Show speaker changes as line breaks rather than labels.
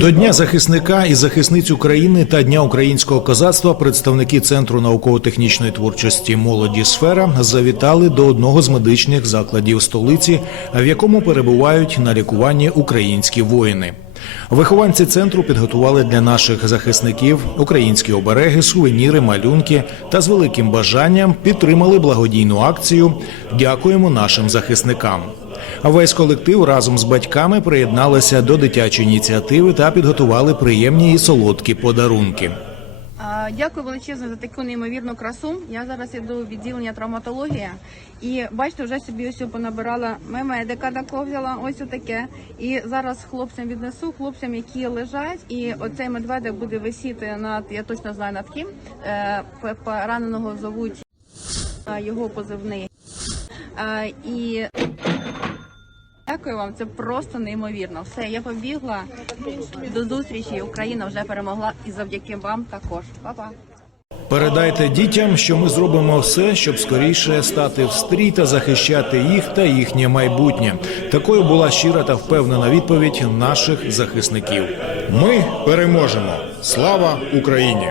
До Дня захисника і захисниць України та Дня українського козацтва представники Центру науково-технічної творчості молоді сфера завітали до одного з медичних закладів столиці, в якому перебувають на лікуванні українські воїни. Вихованці центру підготували для наших захисників українські обереги, сувеніри, малюнки та з великим бажанням підтримали благодійну акцію Дякуємо нашим захисникам. Весь колектив разом з батьками приєдналися до дитячої ініціативи та підготували приємні і солодкі подарунки.
Дякую величезно за таку неймовірну красу. Я зараз іду в відділення травматологія і бачите, вже собі ось понабирала мемедика такого взяла, ось таке. І зараз хлопцям віднесу, хлопцям, які лежать, і оцей медведик буде висіти над, я точно знаю над ким. Е, пораненого зовуть е, його позивний. Е, і Дякую вам, це просто неймовірно. Все, я побігла. До зустрічі. Україна вже перемогла і завдяки вам також. Па-па.
Передайте дітям, що ми зробимо все, щоб скоріше стати в стрій та захищати їх та їхнє майбутнє. Такою була щира та впевнена відповідь наших захисників. Ми переможемо! Слава Україні!